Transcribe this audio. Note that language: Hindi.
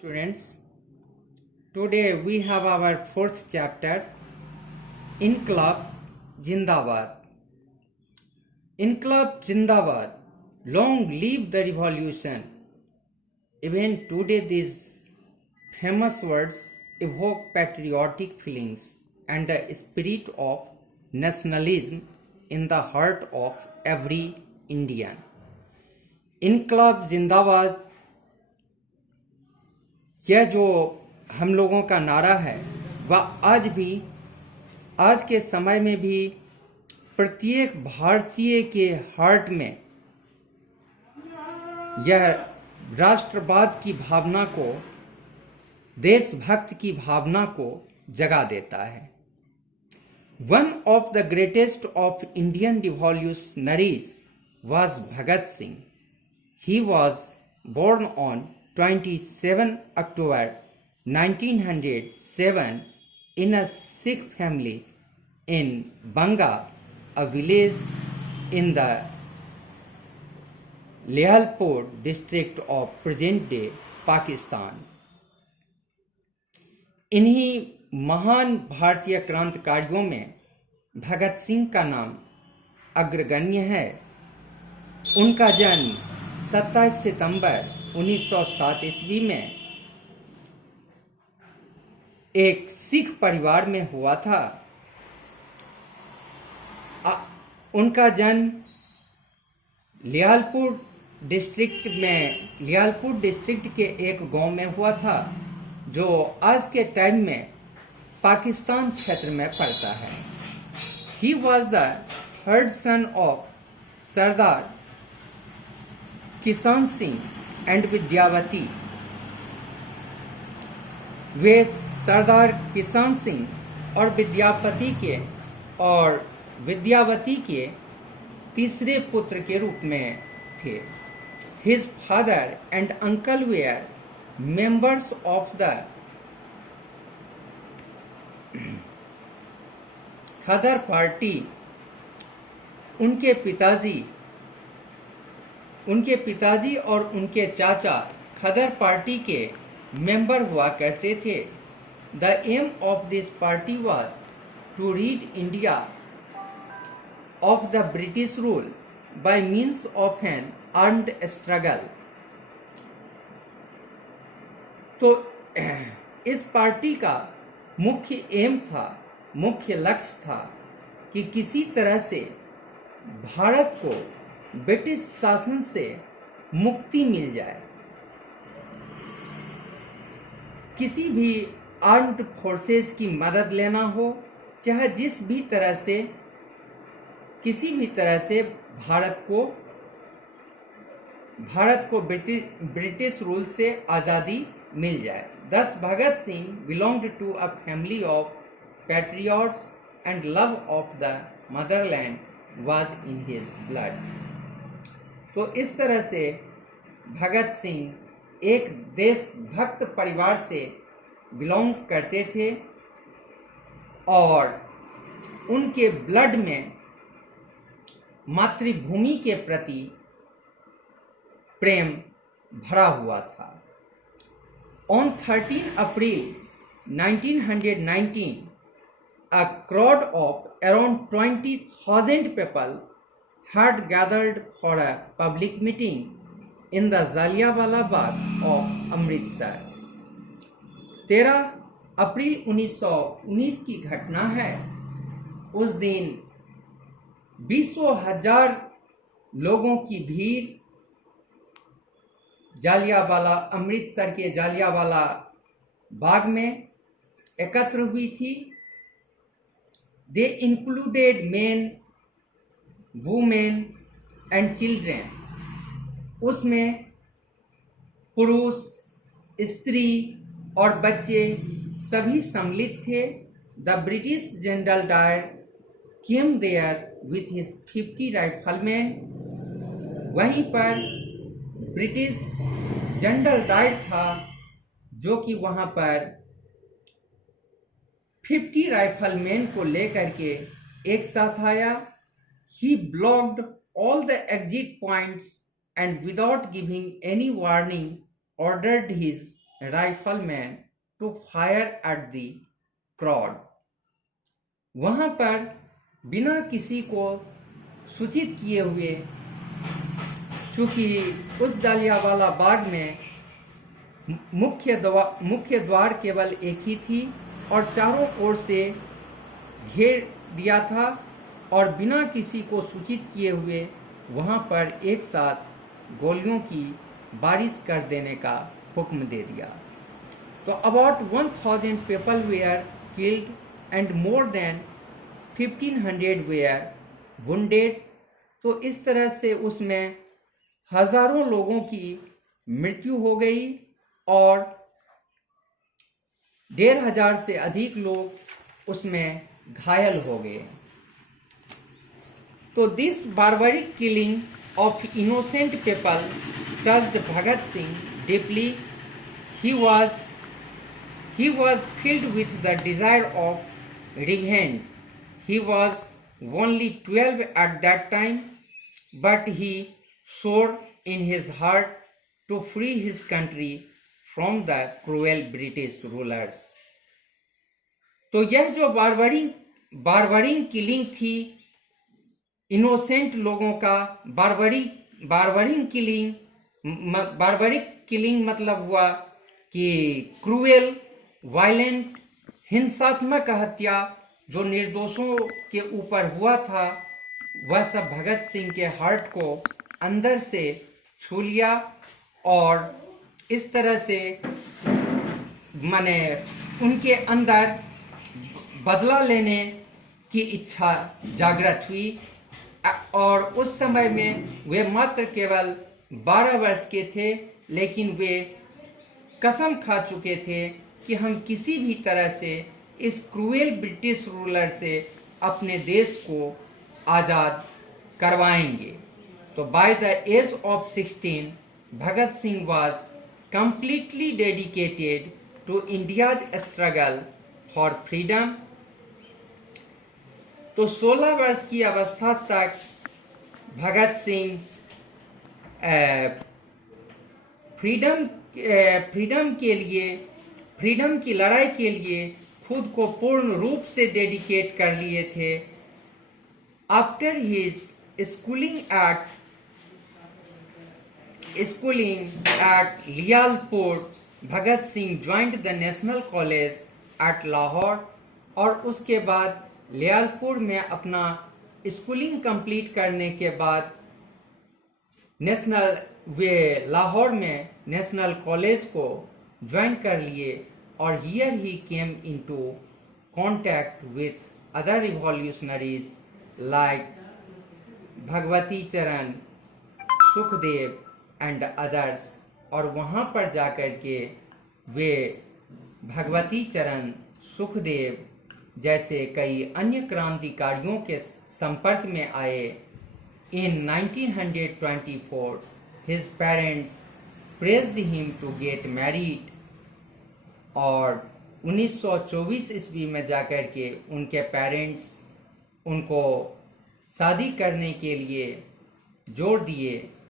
students. Today we have our fourth chapter, Inqilab Zindabad. Inqilab Zindabad, long live the revolution. Even today these famous words evoke patriotic feelings and a spirit of nationalism in the heart of every Indian. इनकलाब जिंदाबाद, यह जो हम लोगों का नारा है वह आज के समय में भी प्रत्येक भारतीय के हार्ट में यह राष्ट्रवाद की भावना को, देशभक्त की भावना को जगा देता है। One of the greatest of Indian revolutionaries was Bhagat Singh. He was born on 27 October 1907 in a Sikh family in Banga, a village in the Lialpur district of present-day Pakistan. इन्हीं महान भारतीय क्रांतिकारियों में भगत सिंह का नाम अग्रगण्य है। उनका जन्म 27 सितंबर 1907 ईस्वी में एक सिख परिवार में हुआ था। उनका जन्म लियालपुर डिस्ट्रिक्ट के एक गांव में हुआ था जो आज के टाइम में पाकिस्तान क्षेत्र में पड़ता है। He was the third son of सरदार किसान सिंह एंड विद्यावती। वे सरदार किसान सिंह और विद्यावती के तीसरे पुत्र के रूप में थे। His father and uncle were members of the khaddar party. उनके पिताजी और उनके चाचा खदर पार्टी के मेंबर हुआ करते थे। The aim of this party was to rid India of the British rule by means of an armed struggle. तो इस पार्टी का मुख्य लक्ष्य था कि किसी तरह से भारत को ब्रिटिश शासन से मुक्ति मिल जाए। किसी भी आर्म्ड फोर्सेस की मदद लेना हो, चाहे किसी भी तरह से भारत को ब्रिटिश रूल से आज़ादी मिल जाए। Thus Bhagat Singh belonged to a family of patriots and love of the motherland was in his blood. तो इस तरह से भगत सिंह एक देशभक्त परिवार से बिलोंग करते थे और उनके ब्लड में मातृभूमि के प्रति प्रेम भरा हुआ था। On 13 April 1919, a crowd of around 20,000 people had gathered for a public meeting in the Jallianwala Bagh of Amritsar. 13 अप्रैल 1919 की घटना है। उस दिन 20,000 लोगों की भीड़ अमृतसर के जालियांवाला बाग में एकत्र हुई थी। They included men, women and children. उसमें पुरुष, स्त्री और बच्चे सभी सम्मिलित थे। The British General Dyer came there with his 50 riflemen. वहीं पर ब्रिटिश जनरल डायर था जो कि वहां पर 50 राइफलमैन को लेकर के एक साथ आया। He blocked all the exit points and without giving any warning ordered his riflemen to fire at the crowd. वहां पर बिना किसी को सूचित किए हुए, चूंकि उस जालियांवाला बाग में मुख्य द्वार केवल एक ही थी और चारों ओर से घेर दिया था, और बिना किसी को सूचित किए हुए वहां पर एक साथ गोलियों की बारिश कर देने का हुक्म दे दिया। तो about 1000 people were killed and more than 1500 were wounded. तो इस तरह से उसमें हजारों लोगों की मृत्यु हो गई और 1500 से अधिक लोग उसमें घायल हो गए। तो this barbaric killing of innocent people touched Bhagat Singh deeply. He was filled with the desire of revenge. He was only 12 at that time, but he swore in his heart to free his country from the cruel British rulers. तो यह जो बारबरिंग किलिंग थी, इनोसेंट लोगों का बारबरिक किलिंग मतलब हुआ कि क्रूएल, वायलेंट, हिंसात्मक हत्या जो निर्दोषों के ऊपर हुआ था, वह सब भगत सिंह के हार्ट को अंदर से छू लिया और इस तरह से माने उनके अंदर बदला लेने की इच्छा जागृत हुई। और उस समय में वे मात्र केवल 12 वर्ष के थे, लेकिन वे कसम खा चुके थे कि हम किसी भी तरह से इस क्रूएल ब्रिटिश रूलर से अपने देश को आज़ाद करवाएंगे। तो by the age of 16 Bhagat Singh was completely dedicated to India's struggle for freedom। तो 16 वर्ष की अवस्था तक भगत सिंह फ्रीडम की लड़ाई के लिए खुद को पूर्ण रूप से डेडिकेट कर लिए थे। After his schooling at Lyallpur, Bhagat Singh joined the national college eight Lahore. और उसके बाद लियालपुर में अपना स्कूलिंग कंप्लीट करने के बाद वे लाहौर में नेशनल कॉलेज को ज्वाइन कर लिए और here he came into contact with other revolutionaries like Bhagwati चरण, सुखदेव एंड अदर्स। और वहाँ पर जाकर के वे भगवती चरण, सुखदेव जैसे कई अन्य क्रांतिकारियों के संपर्क में आए। इन 1924 his parents pressed him to get married। और 1924 ईस्वी में जाकर के उनके पेरेंट्स उनको शादी करने के लिए जोर दिए।